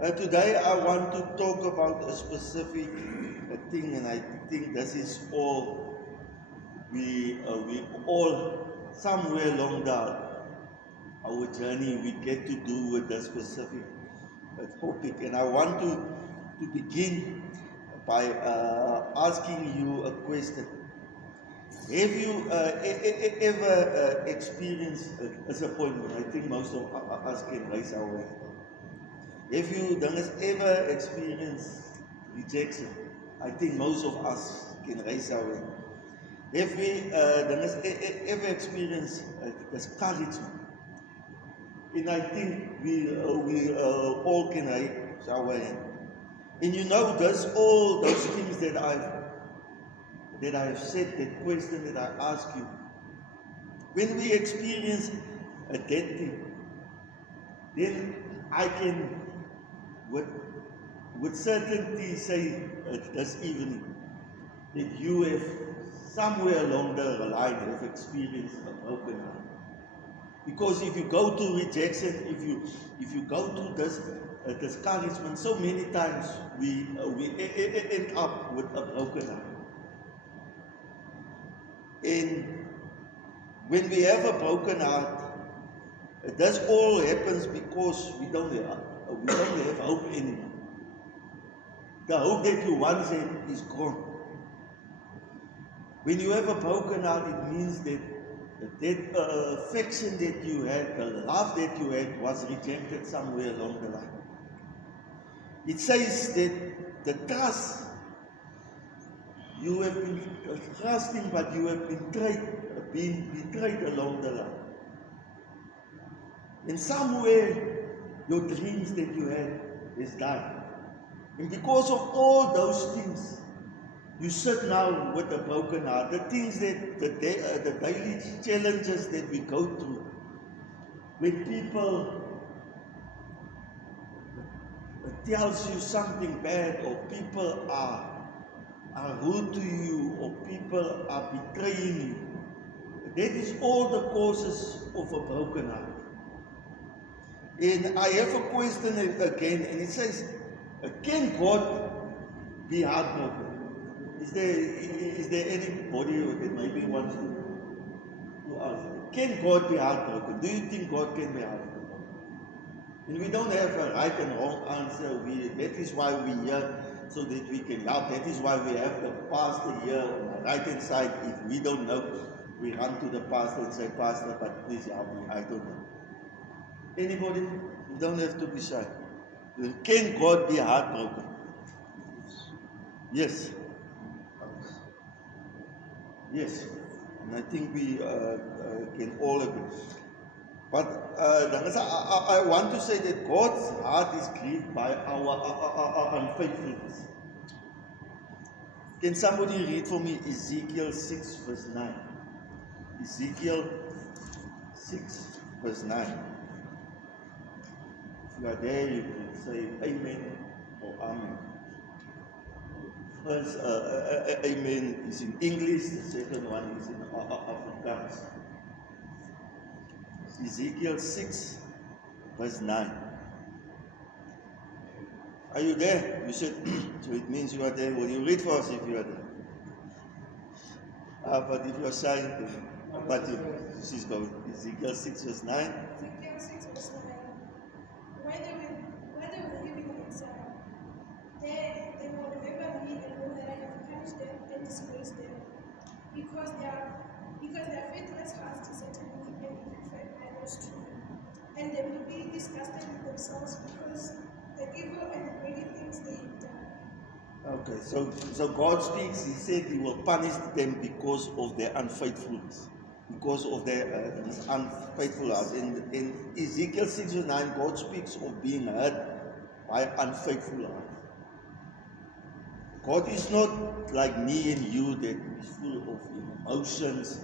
Today I want to talk about a specific thing, and I think this is all we all somewhere along our journey we get to do with this specific topic. And I want to begin by asking you a question. Have you ever experienced a disappointment? I think most of us can raise our hand. Have you ever experienced rejection? I think most of us can raise our hand. Have we ever experienced discouragement? And I think we all can raise our hand. And you know, all those things that I have said, that question that I ask you. When we experience a dead thing, then I can with certainty say this evening that you have somewhere along the line have experienced a broken heart. Because if you go to rejection, if you go to this discouragement, so many times we end up with a broken heart. And when we have a broken heart, this all happens because we don't have hope anymore. The hope that you once had is gone. When you have a broken heart, it means that affection that you had, the love that you had, was rejected somewhere along the line. It says that the trust, you have been trusting, but you have been betrayed along the line. In some way, your dreams that you had is died. And because of all those things, you sit now with a broken heart. The things that, the daily challenges that we go through, when people tells you something bad, or people are rude to you, or people are betraying you, that is all the causes of a broken heart. And I have a question again, and it says, can God be heartbroken? Is there anybody that maybe wants to ask? Can God be heartbroken? Do you think God can be heartbroken? And we don't have a right and wrong answer. That is why we're here, so that we can help. That is why we have the pastor here on the right hand side. If we don't know, we run to the pastor and say, Pastor, but please help me, I don't know. Anybody? You don't have to be shy. Can God be heartbroken? Yes. Yes. And I think we can all agree. But I want to say that God's heart is grieved by our unfaithfulness. Can somebody read for me Ezekiel 6 verse 9? Ezekiel 6 verse 9. If you are there, you can say Amen or Amen. First, Amen is in English, the second one is in Afrikaans. Ezekiel 6 verse 9. Are you there? You said, so it means you are there. Will you read for us if you are there? But if you are shy, but she's going. Ezekiel 6 verse 9. Ezekiel 6 verse 9. Why they were living in exile, they will remember me and know that I have punished them and disgraced them, because their faithless hearts deserted me and preferred idols to me. And they will be disgusted with themselves because the evil and the greedy things they have done. Okay, so God speaks. He said He will punish them because of their unfaithfulness, because of their unfaithful heart. In Ezekiel 6 verse 9, God speaks of being hurt by unfaithful heart. God is not like me and you that is full of emotions,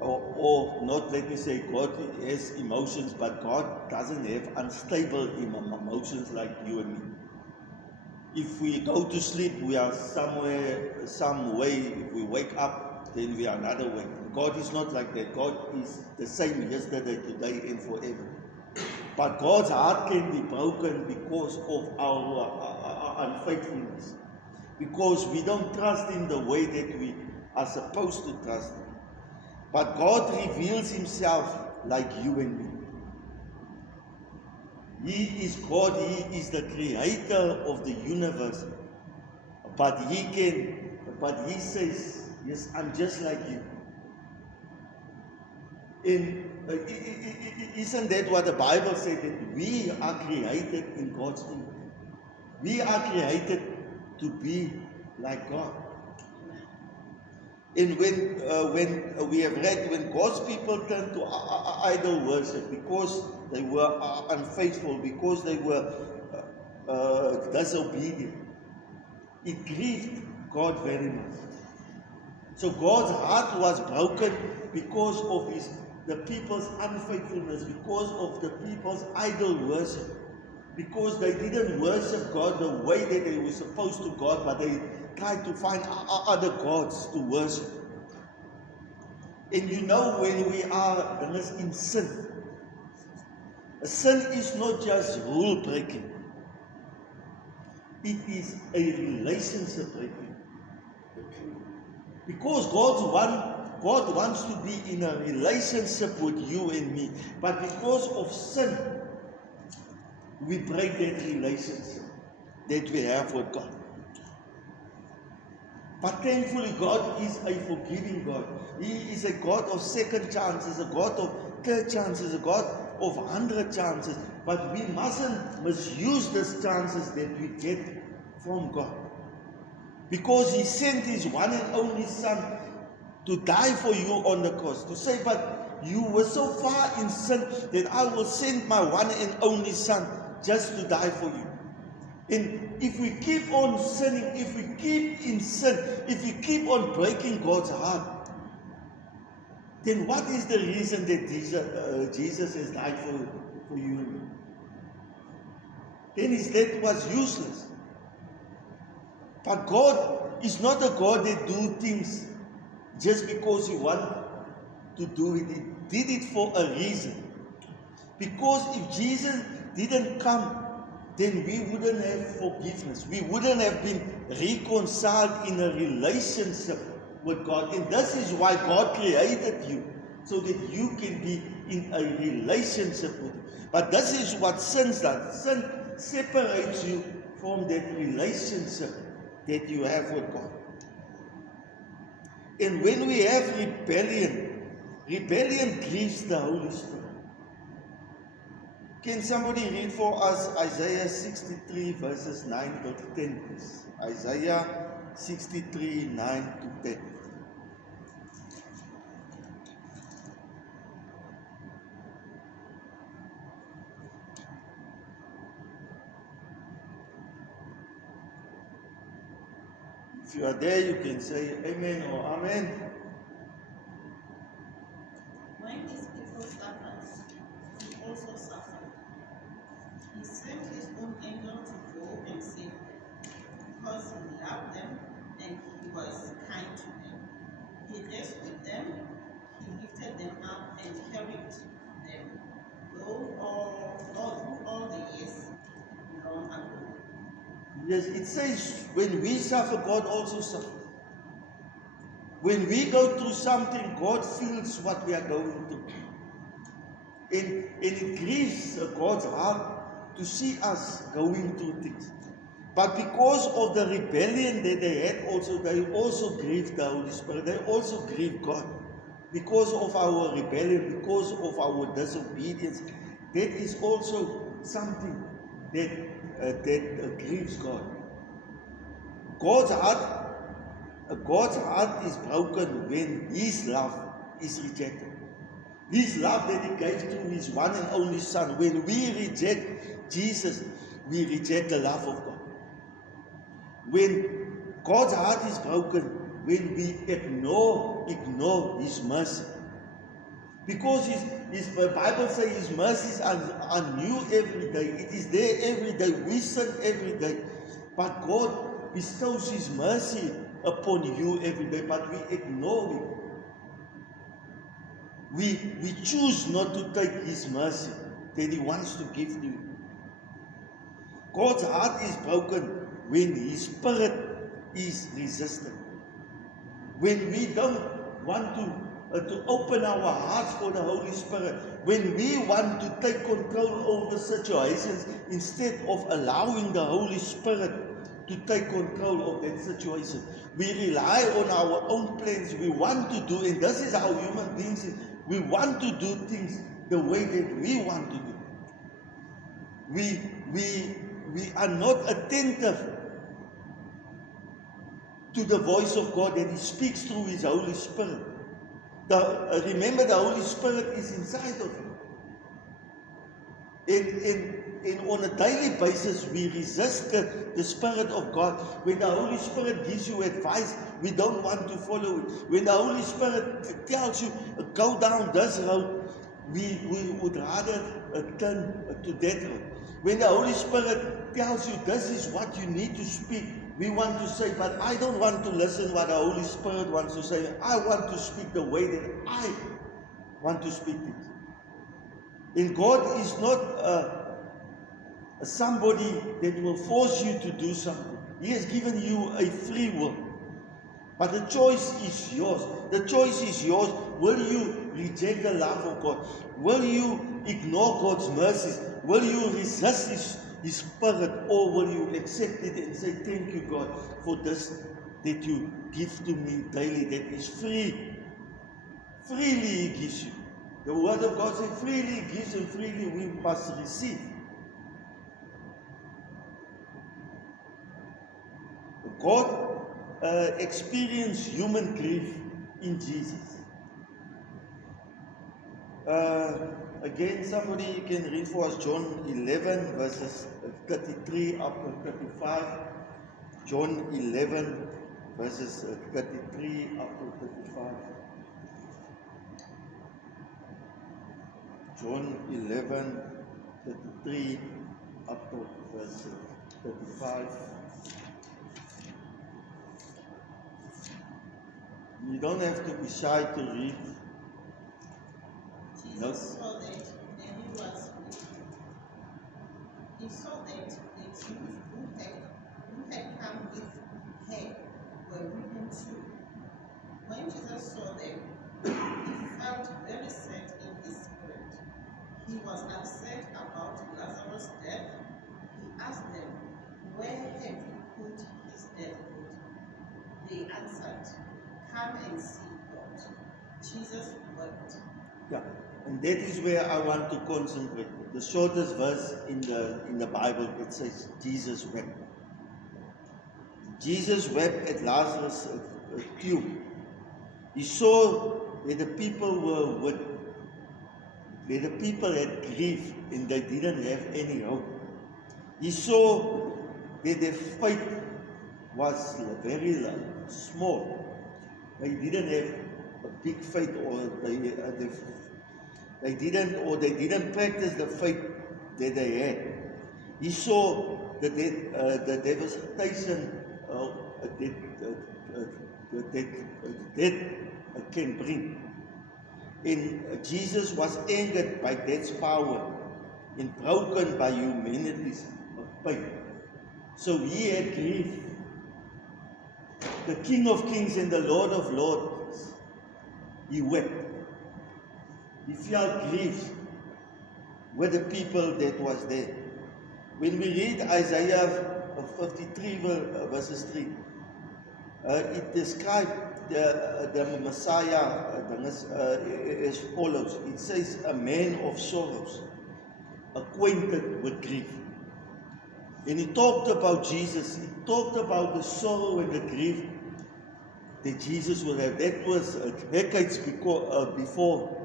or not, let me say, God has emotions, but God doesn't have unstable emotions like you and me. If we go to sleep, we are somewhere, some way. If we wake up, then we are another way. God is not like that. God is the same yesterday, today, and forever. But God's heart can be broken because of our unfaithfulness. Because we don't trust Him the way that we are supposed to trust Him. But God reveals Himself like you and me. He is God, He is the creator of the universe. But He says, yes, I'm just like you. And isn't that what the Bible said, that we are created in God's image? We are created to be like God. And when we have read, when God's people turned to idol worship because they were unfaithful, because they were disobedient, it grieved God very much. So God's heart was broken because of the people's unfaithfulness, because of the people's idol worship, because they didn't worship God the way that they were supposed to God, but they tried to find other gods to worship. And you know, when we are in sin, sin is not just rule breaking, it is a relationship breaking. Because God wants to be in a relationship with you and me, but because of sin, we break that relationship that we have with God. But thankfully, God is a forgiving God. He is a God of second chances, a God of third chances, a God of 100 chances. But we mustn't misuse these chances that we get from God. Because He sent His one and only Son to die for you on the cross. To say, but you were so far in sin that I will send my one and only Son just to die for you. And if we keep on sinning, if we keep in sin, if we keep on breaking God's heart, then what is the reason that Jesus has died for you and me? Then His death was useless. But God is not a God that do things just because He wants to do it. He did it for a reason. Because if Jesus didn't come, then we wouldn't have forgiveness. We wouldn't have been reconciled in a relationship with God. And this is why God created you, so that you can be in a relationship with Him. But this is what sin does. Sin separates you from that relationship that you have with God. And when we have rebellion grieves the Holy Spirit. Can somebody read for us Isaiah 63 verses 9 to 10, please? Isaiah 63, 9 to 10. If you are there, you can say amen or amen. When His people suffered, He also suffered. He sent His own angel to go and save them, because He loved them and He was kind to them. He rescued them, He lifted them up and carried them, through all the years long ago. Yes, it says when we suffer, God also suffers. When we go through something, God feels what we are going through. And it grieves God's heart to see us going through things. But because of the rebellion that they had, they also grieved the Holy Spirit. They also grieved God. Because of our rebellion, because of our disobedience, that is also something that grieves God. God's heart is broken when His love is rejected. His love that He gave to His one and only Son. When we reject Jesus, we reject the love of God. When God's heart is broken, when we ignore His mercy. Because the Bible says His mercies are new every day. It is there every day. We sin every day. But God bestows His mercy upon you every day. But we ignore it. We choose not to take His mercy. that He wants to give to you. God's heart is broken when His Spirit is resisted. When we don't want to open our hearts for the Holy Spirit, when we want to take control over situations instead of allowing the Holy Spirit to take control of that situation. We rely on our own plans. We want to do, and this is how human beings is. We want to do things the way that we want to do. We are not attentive to the voice of God that He speaks through His Holy Spirit. Remember, the Holy Spirit is inside of you. And on a daily basis, we resist the Spirit of God. When the Holy Spirit gives you advice, we don't want to follow it. When the Holy Spirit tells you, go down this road, we would rather turn to that road. When the Holy Spirit tells you, this is what you need to speak, we want to say, but I don't want to listen what the Holy Spirit wants to say. I want to speak the way that I want to speak it. And God is not somebody that will force you to do something. He has given you a free will. But the choice is yours. The choice is yours. Will you reject the love of God? Will you ignore God's mercies? Will you resist His Spirit? Or will you accept it and say, thank you, God, for this that you give to me daily, that is free. Freely He gives you. The Word of God says, freely He gives and freely we must receive. God experienced human grief in Jesus. Again, somebody can read for us John 11 verses 33 up to 35. John 11 verses 33 up to 35. John 11, 33 up to verse 35. You don't have to be shy to read. Jesus saw that, and He was with him. He saw that the Jews who had come with her were weeping too. When Jesus saw them, He felt very sad in His spirit. He was upset about Lazarus' death. He asked them, where have you put his dead body? They answered, come and see God. Jesus wept. Yeah, and that is where I want to concentrate. The shortest verse in the Bible, it says Jesus wept. Jesus wept at Lazarus' tomb. He saw that the people were where the people had grief and they didn't have any hope. He saw that their faith was very small. They didn't have a big faith, or they didn't practice the faith that they had. He saw the devastation that can bring. And Jesus was angered by death's power and broken by humanity's pain. So He had grief. The King of Kings and the Lord of Lords, He wept. He felt grief with the people that was there. When we read Isaiah 53 verses 3, it describes the Messiah as follows. It says, a man of sorrows, acquainted with grief. And he talked about Jesus. He talked about the sorrow and the grief that Jesus would have. That was decades before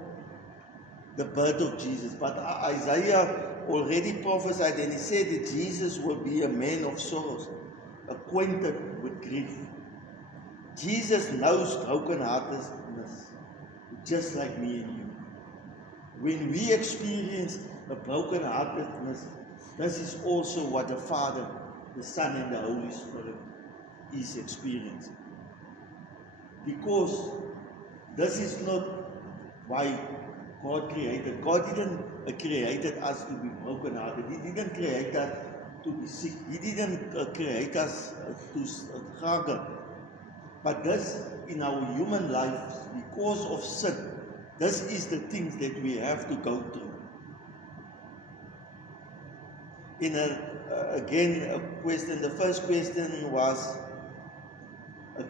the birth of Jesus. But Isaiah already prophesied, and he said that Jesus will be a man of sorrows, acquainted with grief. Jesus knows brokenheartedness, just like me and you. When we experience a brokenheartedness, this is also what the Father, the Son, and the Holy Spirit is experiencing. Because this is not why God created. God didn't created us to be broken-hearted. He didn't create us to be sick. He didn't create us to struggle. But this, in our human lives, because of sin, this is the things that we have to go through. Again, a question. The first question was,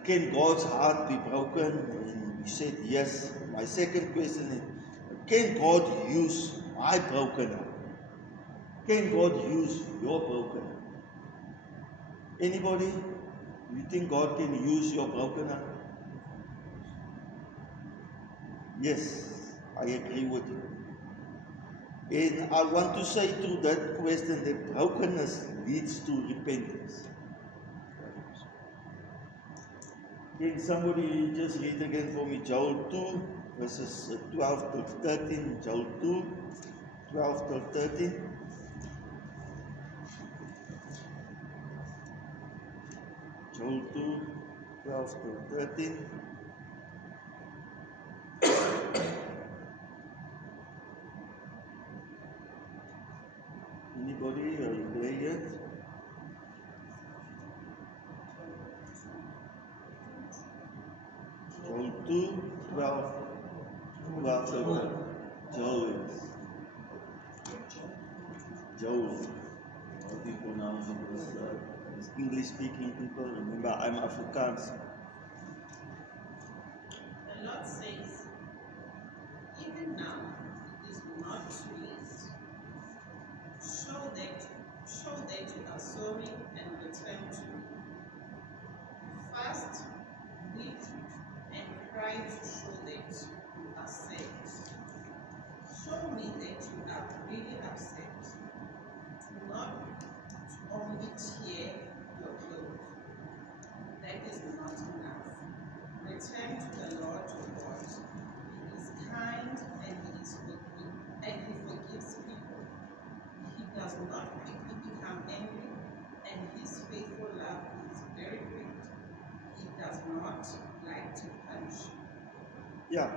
can God's heart be broken? And we said yes. My second question is, can God use my broken heart? Can God use your broken heart? Anybody? You think God can use your broken heart? Yes, I agree with you. And I want to say to that question that brokenness leads to repentance. Can somebody just read again for me Joel 2, verses 12 to 13. Joel 2, 12 to 13. Joel 2, 12 to 13. Anybody? Are you there yet? Joel 2, 12, 12 to 13. Joel. Joel. How do you pronounce it? It's English-speaking people. Remember, I'm Afrikaans. The Lord says, even now it is not too late. Show that you are sorry and return to me. Fast, weep, and cry to show that you are saved. Show me that you are really upset. Do not only tear your clothes. That is not enough. Return to the Lord your God. He is kind and he forgives people. He does not quickly become angry, and his faithful love is very great. He does not like to punish. Yeah,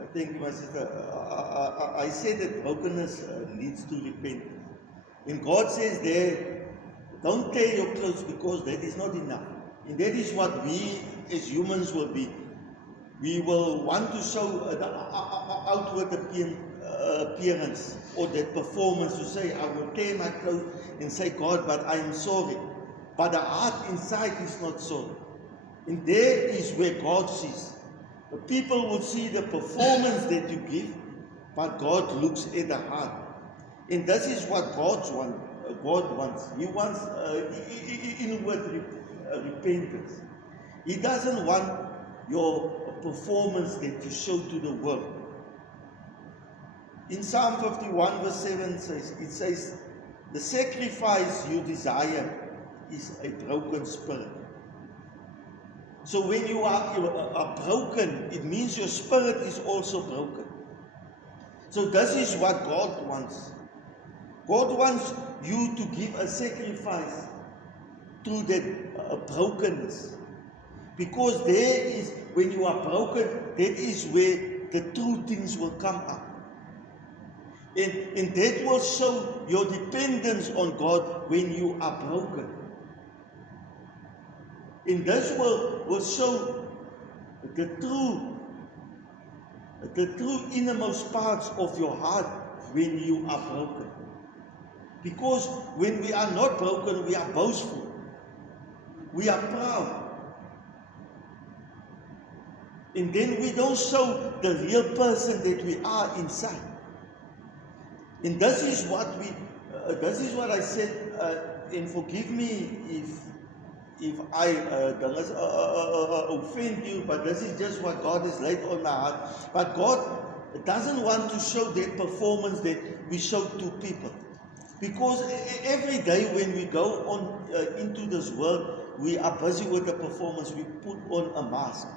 I think, my sister, I said that brokenness leads to repentance. And God says there, don't tear your clothes because that is not enough. And that is what we as humans will be. We will want to show the outward appearance or that performance to say, I will tear my clothes and say, God, but I am sorry. But the heart inside is not sorry. And there is where God sees. The people will see the performance that you give, but God looks at the heart. And this is what God wants. He wants inward repentance. He doesn't want your performance that you show to the world. In Psalm 51 verse 7 it says, the sacrifice you desire is a broken spirit. So when you are broken, it means your spirit is also broken. So this is what God wants. God wants you to give a sacrifice to that brokenness. Because there is, when you are broken, that is where the true things will come up. And that will show your dependence on God when you are broken. And this will show the true innermost parts of your heart when you are broken. Because when we are not broken, we are boastful. We are proud. And then we don't show the real person that we are inside. And this is what I said, and forgive me if I offend you, but this is just what God has laid on my heart. But God doesn't want to show that performance that we show to people. Because every day when we go on into this world, we are busy with the performance. We put on a mask.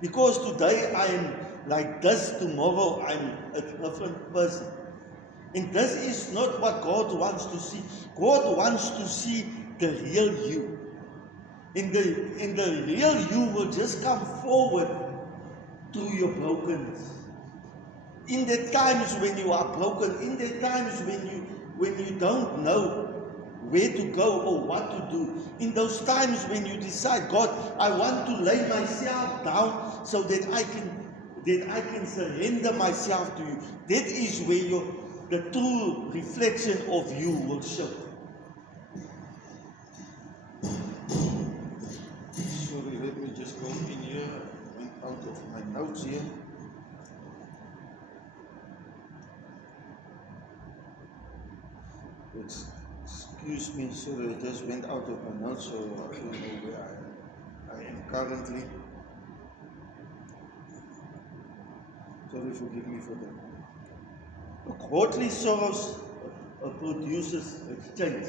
Because today I am like this, tomorrow I'm a different person. And this is not what God wants to see. God wants to see the real you. And the real you will just come forward through your brokenness. In the times when you are broken, in the times when you don't know where to go or what to do, in those times when you decide, God, I want to lay myself down so that I can surrender myself to you. That is where the true reflection of you will show. Sorry, let me just go in here. I went out of my notes here. Excuse me, sorry, I just went out of my notes, so I don't know where I am currently. Sorry, forgive me for that. Godly sorrows produces a change.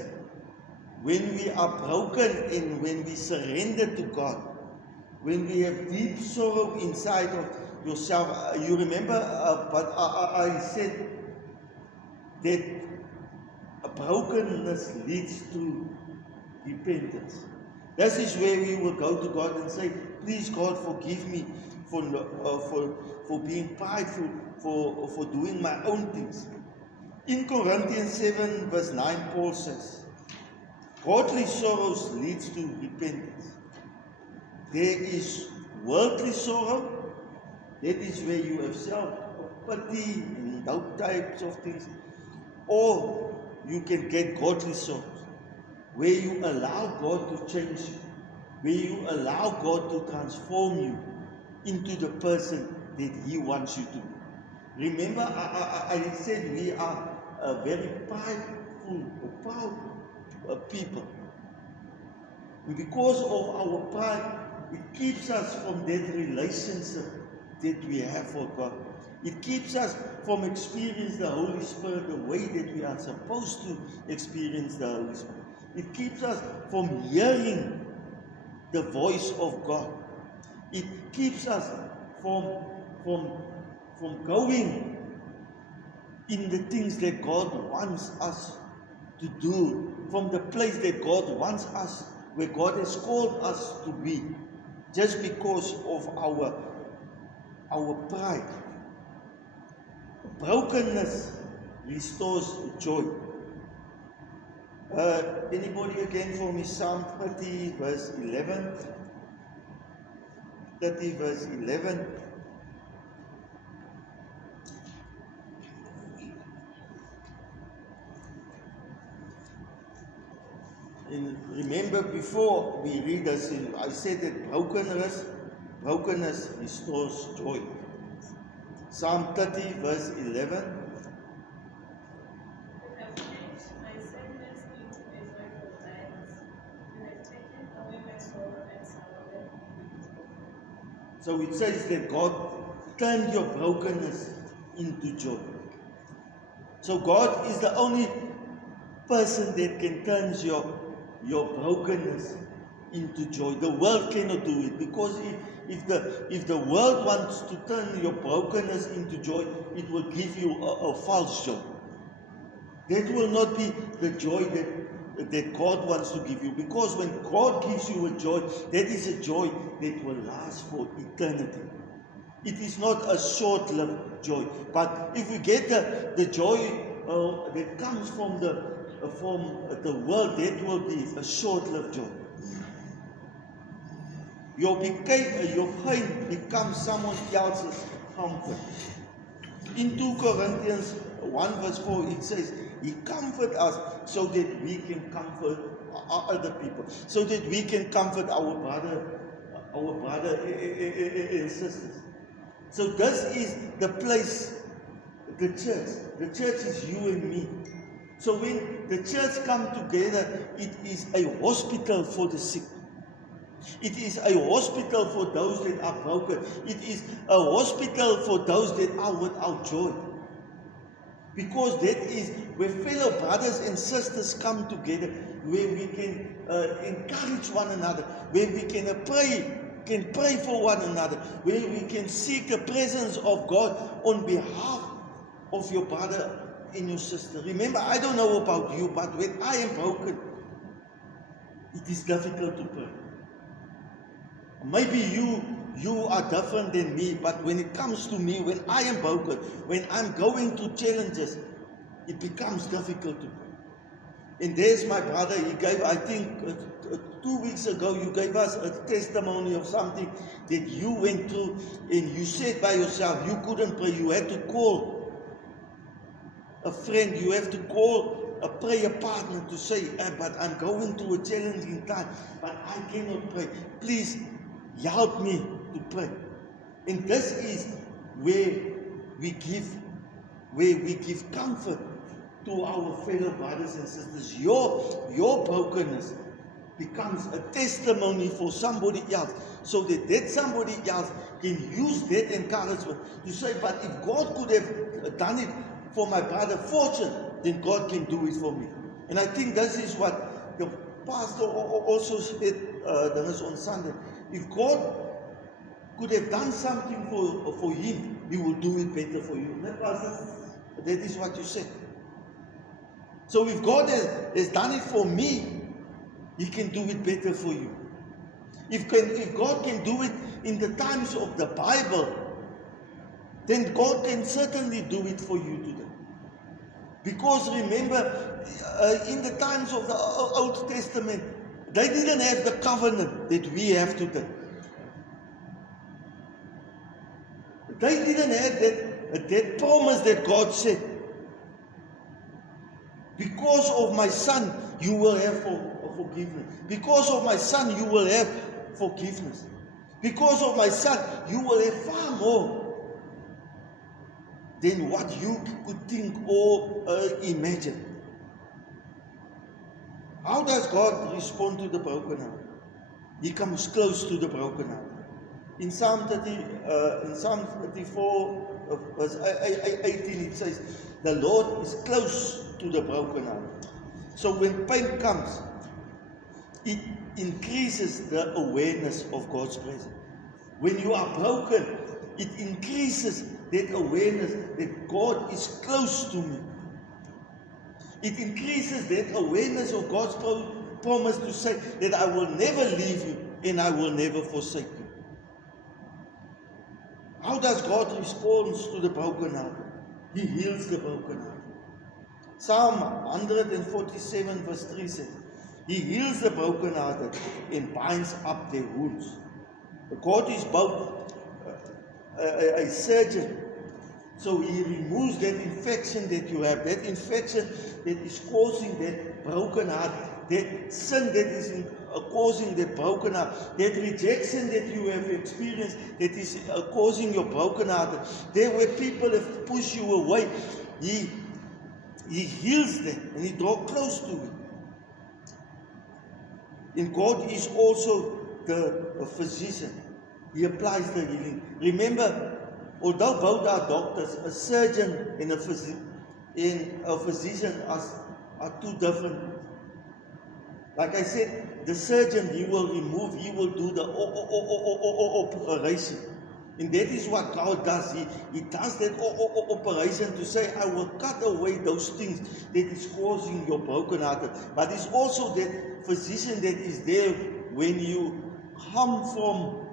When we are broken and when we surrender to God, when we have deep sorrow inside of yourself, you remember, but I said that brokenness leads to repentance. This is where we will go to God and say, please God, forgive me for being prideful, for doing my own things. In Corinthians 7 verse 9, Paul says, godly sorrows leads to repentance. There is worldly sorrow, that is where you have self-pity and those types of things. Or you can get godly sorrows, where you allow God to change you, where you allow God to transform you into the person that He wants you to be. Remember, I said we are a very prideful, proud people. And because of our pride, it keeps us from that relationship that we have for God. It keeps us from experiencing the Holy Spirit the way that we are supposed to experience the Holy Spirit. It keeps us from hearing the voice of God. It keeps us from going in the things that God wants us to do, from the place that God wants us, where God has called us to be, just because of our pride. Brokenness restores joy. Anybody again for me? Psalm 30 verse 11. 30 verse 11. And remember, before we read this, I said that brokenness restores joy. Psalm 30 verse 11. You have changed my sadness into a joyful dance. You have taken away my sorrow and surrounded me with joy. So it says that God turned your brokenness into joy. So God is the only person that can turn your brokenness into joy. The world cannot do it, because if the world wants to turn your brokenness into joy, it will give you a false joy. That will not be the joy that God wants to give you, because when God gives you a joy, that is a joy that will last for eternity. It is not a short-lived joy. But if we get the joy that comes from the world, that will be a short-lived joy. Your pain becomes someone else's comfort. In 2 Corinthians 1 verse 4, it says, He comforts us so that we can comfort other people, so that we can comfort our brother and sisters. So this is the place, the church. The church is you and me. So when the church come together, it is a hospital for the sick. It is a hospital for those that are broken. It is a hospital for those that are without joy. Because that is where fellow brothers and sisters come together, where we can encourage one another, where we can pray for one another, where we can seek the presence of God on behalf of your brother and your sister. Remember, I don't know about you, but when I am broken, it is difficult to pray. Maybe you you are different than me, but when it comes to me, when I am broken, when I'm going through challenges, it becomes difficult to pray. And there's my brother, he gave, I think, 2 weeks ago, you gave us a testimony of something that you went through, and you said by yourself, you couldn't pray, you had to call a friend, you have to call a prayer partner to say, but I'm going through a challenging time, but I cannot pray. Please help me to pray. And this is where we give comfort to our fellow brothers and sisters. Your brokenness becomes a testimony for somebody else, so that somebody else can use that encouragement to say, but if God could have done it for my brother Fortune, then God can do it for me. And I think this is what the pastor also said on Sunday. If God could have done something for him, he will do it better for you. That is what you said. So if God has done it for me, he can do it better for you. If God can do it in the times of the Bible, then God can certainly do it for you today. Because remember, in the times of the Old Testament, they didn't have the covenant that we have today. They didn't have that promise that God said, because of my son, you will have forgiveness. Because of my son, you will have forgiveness. Because of my son, you will have far more than what you could think or imagine. How does God respond to the broken heart? He comes close to the broken heart. In Psalm 34, verse 18, it says, the Lord is close to the broken heart. So when pain comes, it increases the awareness of God's presence. When you are broken, it increases that awareness that God is close to me. It increases that awareness of God's promise to say that I will never leave you and I will never forsake you. How does God respond to the broken heart? He heals the broken heart. Psalm 147 verse 3 says, He heals the brokenhearted and binds up their wounds. God is both a surgeon, so He removes that infection that you have, that infection that is causing that broken heart, that sin that is causing that broken heart, that rejection that you have experienced that is causing your broken heart. There where people have pushed you away, He heals them and He draws close to you. And God is also the physician. He applies the healing. Remember, although both are doctors, a surgeon and a physician are two different. Like I said, the surgeon, he will do the operation. And that is what God does. He does that operation to say, I will cut away those things that is causing your broken heart. But it's also that physician that is there when you come from,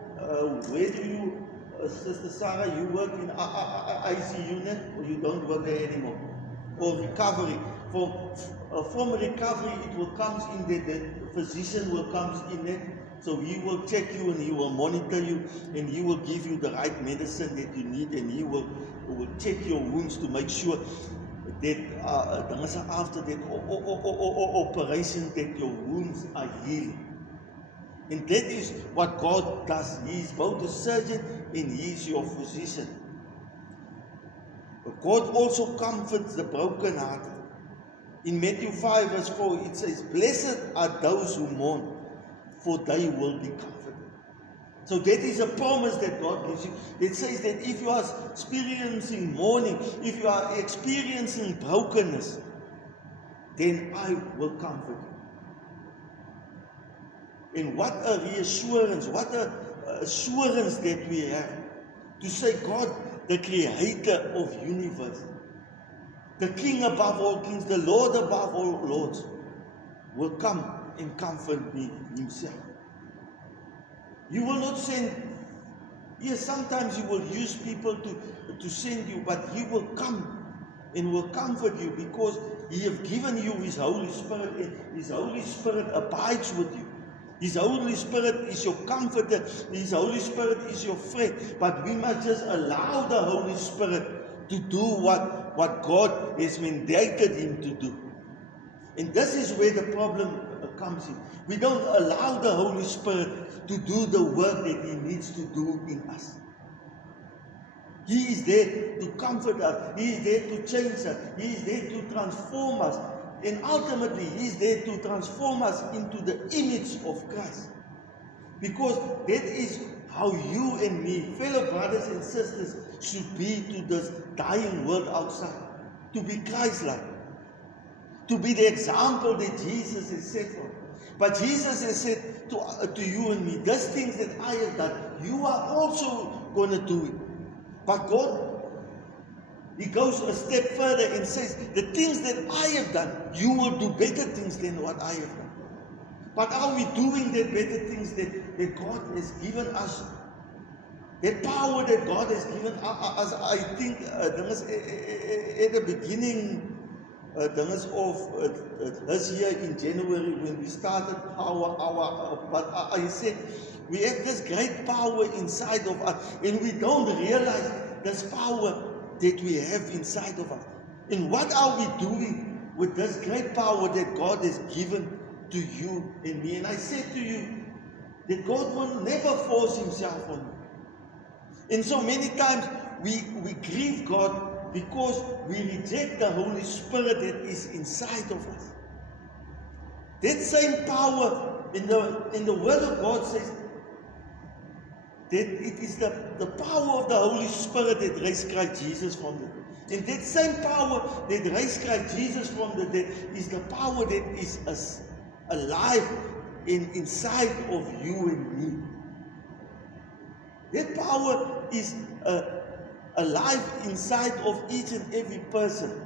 where do you, Sister Sarah, you work in IC unit, or you don't work there anymore? Or recovery. From recovery, it will come in that the physician will come in there. So he will check you and he will monitor you and he will give you the right medicine that you need, and he will check your wounds to make sure that after that operation that your wounds are healed. And that is what God does. He is both a surgeon and He is your physician. But God also comforts the brokenhearted. In Matthew 5 verse 4 it says, Blessed are those who mourn, for they will be comforted. So that is a promise that God gives you. That says that if you are experiencing mourning, if you are experiencing brokenness, then I will comfort you. And what a reassurance, what a assurance that we have to say, God, the creator of universe, the King above all kings, the Lord above all lords, will come and comfort me Himself. You will not send Yes, sometimes He will use people to send you, but He will come and will comfort you because He has given you His Holy Spirit, and His Holy Spirit abides with you. His Holy Spirit is your comforter. His Holy Spirit is your friend. But we must just allow the Holy Spirit to do what God has mandated Him to do. And this is where the problem comes in. We don't allow the Holy Spirit to do the work that He needs to do in us. He is there to comfort us. He is there to change us. He is there to transform us. And ultimately, He is there to transform us into the image of Christ. Because that is how you and me, fellow brothers and sisters, should be to this dying world outside. To be Christ-like. To be the example that Jesus has set for. But Jesus has said to you and me, these things that I have done, you are also going to do it. But God, He goes a step further and says, the things that I have done, you will do better things than what I have done. But are we doing the better things that God has given us? That power that God has given us, I think, at the beginning, of this year in January, when we started but I said, we have this great power inside of us, and we don't realize this power that we have inside of us. And what are we doing with this great power that God has given to you and me? And I said to you that God will never force Himself on you. And so many times we grieve God because we reject the Holy Spirit that is inside of us. That same power in the Word of God says that it is the power of the Holy Spirit that raised Christ Jesus from the dead. And that same power that raised Christ Jesus from the dead is the power that is alive inside of you and me. That power is alive inside of each and every person.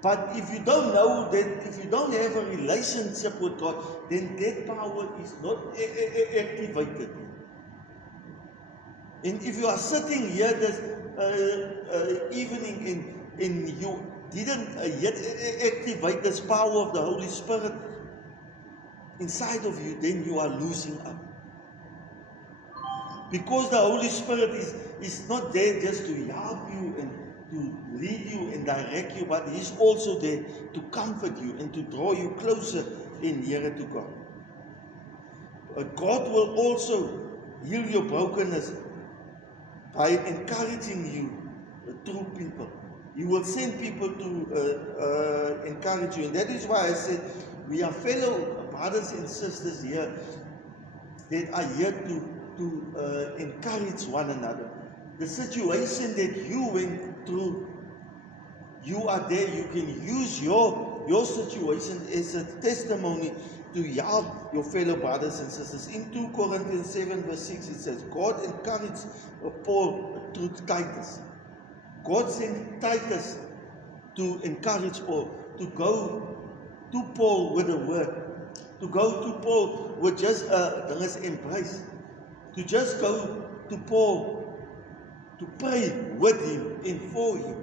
But if you don't know that, if you don't have a relationship with God, then that power is not activated. And if you are sitting here this evening and you didn't yet activate this power of the Holy Spirit inside of you, then you are losing out. Because the Holy Spirit is not there just to help you and to lead you and direct you, but He is also there to comfort you and to draw you closer and nearer to God. God will also heal your brokenness by encouraging you through people. He will send people to encourage you. And that is why I said we are fellow brothers and sisters here that are here to encourage one another. The situation that you went through, you are there. You can use your situation as a testimony to help your fellow brothers and sisters. In 2 Corinthians 7 verse 6 it says, God encouraged Paul through Titus. God sent Titus to encourage Paul, to go to Paul with a word, to go to Paul with just embrace, to just go to Paul to pray with him and for him.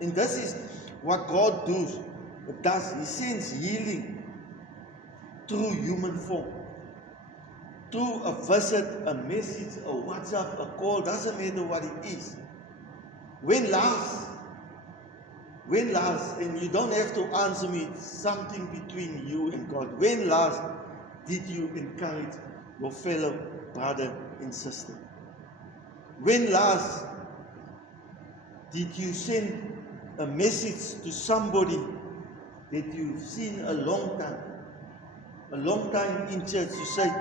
And this is what God does. He sends healing through human form. Through a visit, a message, a WhatsApp, a call, doesn't matter what it is. When last, and you don't have to answer me, it's something between you and God. When last did you encourage your fellow brother and sister? When last did you send a message to somebody that you've seen a long time in church, to say,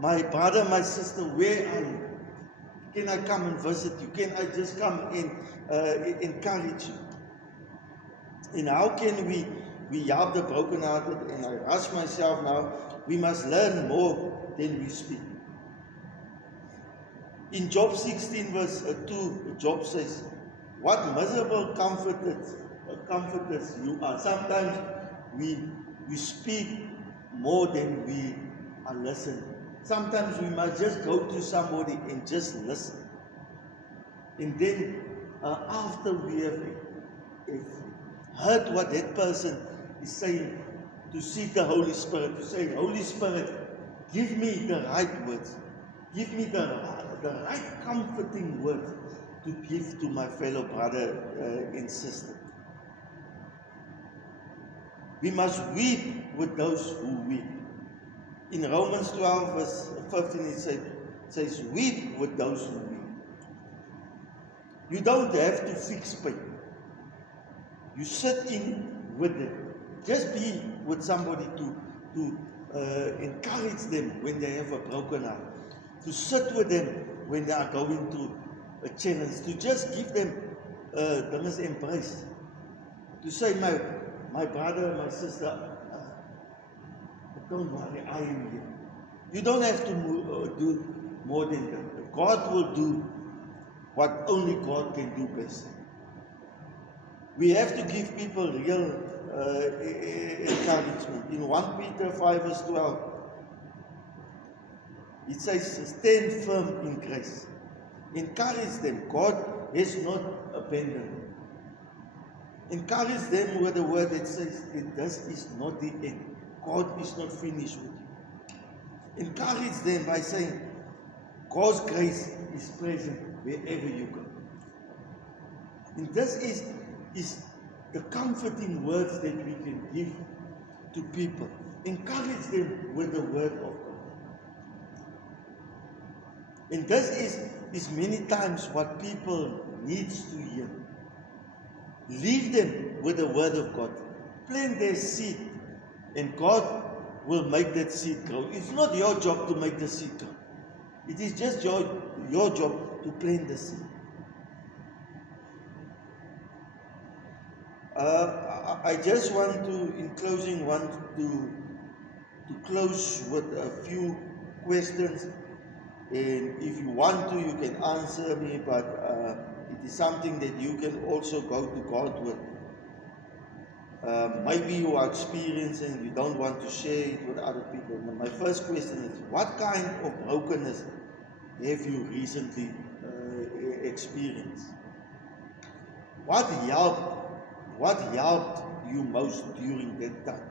my brother, my sister, where are you? Can I come and visit you? Can I just come and encourage you? And how can we help the brokenhearted? And I ask myself now, we must learn more than we speak. In Job 16 verse 2, Job says, what miserable comforters you are. Sometimes we speak more than we are listening. Sometimes we must just go to somebody and just listen. And then after we have heard what that person is saying, to seek the Holy Spirit, to say, Holy Spirit, give me the right words. Give me the right comforting words to give to my fellow brother and sister. We must weep with those who weep. In Romans 12 verse 15 it says, weep with those who weep. You don't have to fix pain. You sit in with them. Just be with somebody to encourage them when they have a broken heart. To sit with them when they are going through a challenge. To just give them this embrace. To say, my brother, my sister, don't worry, I am here. You don't have to do more than that. God will do what only God can do best. We have to give people real encouragement. In 1 Peter 5 verse 12, it says, stand firm in grace. Encourage them. God has not abandoned them. Encourage them with the word that says that this is not the end. God is not finished with you. Encourage them by saying, God's grace is present wherever you go. And this is the comforting words that we can give to people. Encourage them with the word of God. And this is many times what people need to hear. Leave them with the word of God. Plant their seed, and God will make that seed grow. It's not your job to make the seed grow. It is just your job to plant the seed. I just want to, in closing, to close with a few questions. And if you want to, you can answer me, but it is something that you can also go to God with. Maybe you are experiencing, you don't want to share it with other people. My first question is, what kind of brokenness have you recently experienced? What helped you most during that time?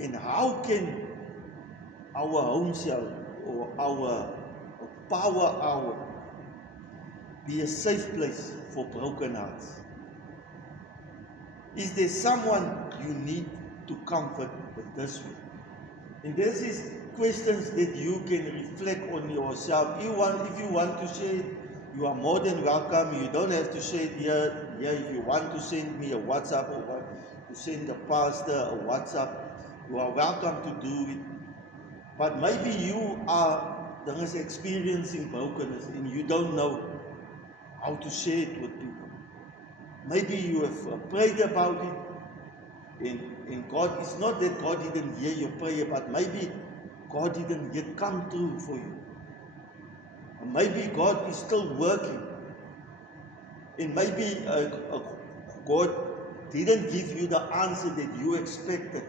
And how can our home cell or our power hour be a safe place for broken hearts? Is there someone you need to comfort with this week? And this is questions that you can reflect on yourself. If you want to share it, you are more than welcome. You don't have to share it here. If you want to send me a WhatsApp or want to send the pastor a WhatsApp, you are welcome to do it. But maybe you are experiencing brokenness and you don't know how to share it with people. Maybe you have prayed about it, and God, it's not that God didn't hear your prayer, but maybe God didn't yet come through for you. And maybe God is still working, and maybe God didn't give you the answer that you expected.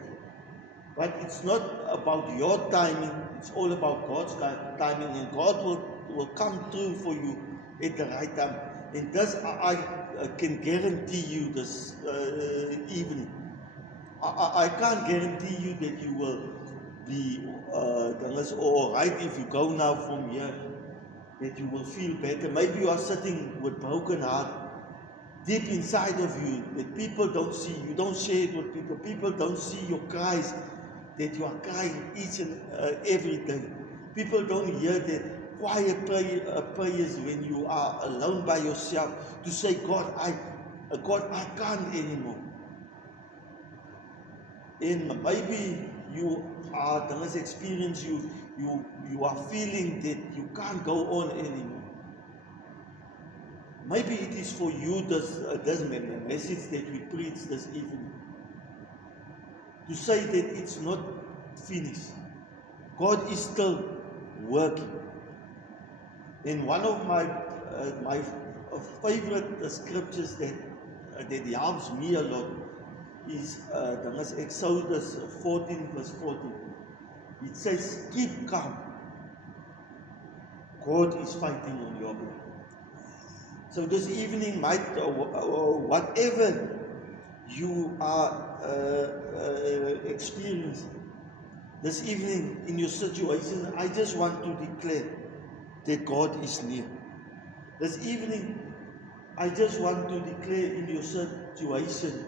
But it's not about your timing, it's all about God's timing, and God will come through for you at the right time. And thus I can guarantee you this evening. I can't guarantee you that you will be all right if you go now from here, that you will feel better. Maybe you are sitting with broken heart deep inside of you that people don't see. You don't share it with people. People don't see your cries that you are crying each and every day. People don't hear that quiet prayers when you are alone by yourself to say, God, I can't anymore. And maybe you are the less experience, you are feeling that you can't go on anymore. Maybe it is for you this message that we preach this evening, to say that it's not finished. God is still working. And one of my favorite scriptures that helps me a lot is Exodus 14 verse 14. It says, keep calm. God is fighting on your behalf. So this evening, whatever you are experiencing, this evening in your situation, I just want to declare that God is near. This evening, I just want to declare in your situation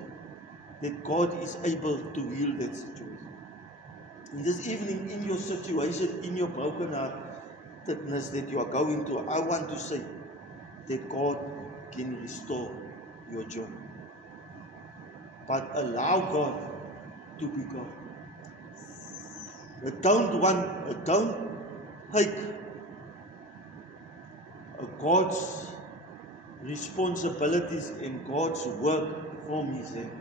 that God is able to heal that situation. And this evening, in your situation, in your brokenheartedness that you are going through, I want to say that God can restore your joy. But allow God to be God. Don't take God's responsibilities and God's work from His hand.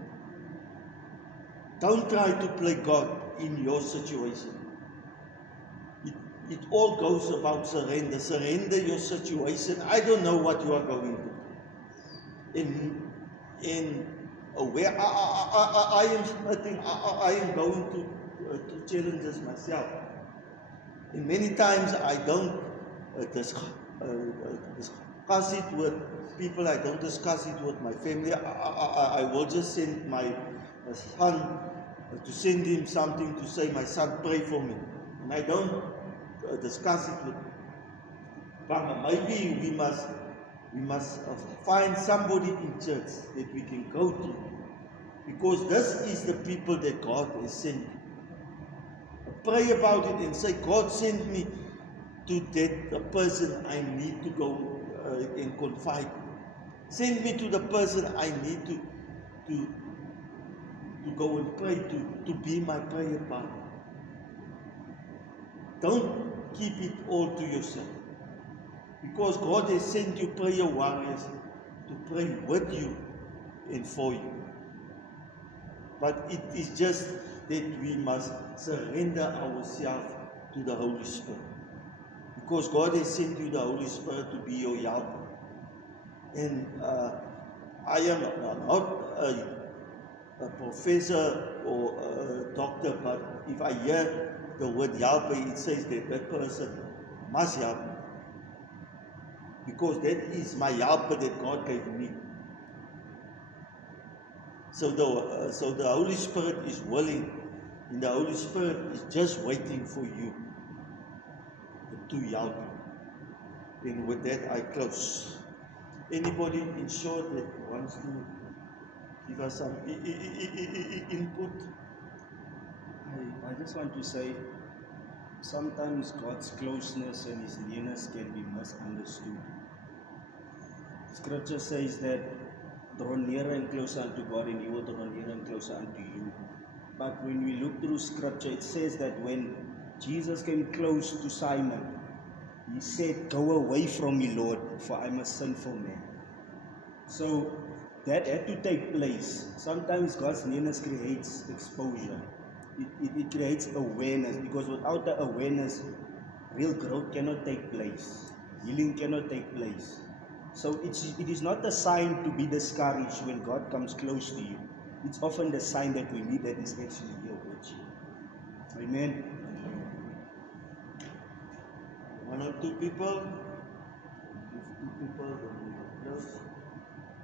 Don't try to play God in your situation. It all goes about surrender. Surrender your situation. I don't know what you are going through. In where I am hurting, I am going to challenges myself. And many times I don't discuss it with people. I don't discuss it with my family. I will just send my son to send him something to say, my son, pray for me. And I don't discuss it with him. But maybe we must find somebody in church that we can go to. Because this is the people that God has sent. Pray about it and say, God sent me to that person I need to go and confide. Send me to the person I need to go and pray to be my prayer partner. Don't keep it all to yourself. Because God has sent you prayer warriors to pray with you and for you. But it is just that we must surrender ourselves to the Holy Spirit. Because God has sent you the Holy Spirit to be your helper. And I am not a professor or a doctor, but if I hear the word helper, it says that that person must help me. Because that is my helper that God gave me. So the Holy Spirit is willing, and the Holy Spirit is just waiting for you to help you. And with that, I close. Anybody in short that wants to give us some input? I just want to say, sometimes God's closeness and His nearness can be misunderstood. Scripture says that draw nearer and closer unto God, and He will draw nearer and closer unto you. But when we look through Scripture, it says that when Jesus came close to Simon, He said, "Go away from me, Lord, for I'm a sinful man." So that had to take place. Sometimes God's nearness creates exposure. It creates awareness, because without the awareness, real growth cannot take place. Healing cannot take place. So it is not a sign to be discouraged when God comes close to you. It's often the sign that we need that is actually here with you. Amen. One or two people, then we will close.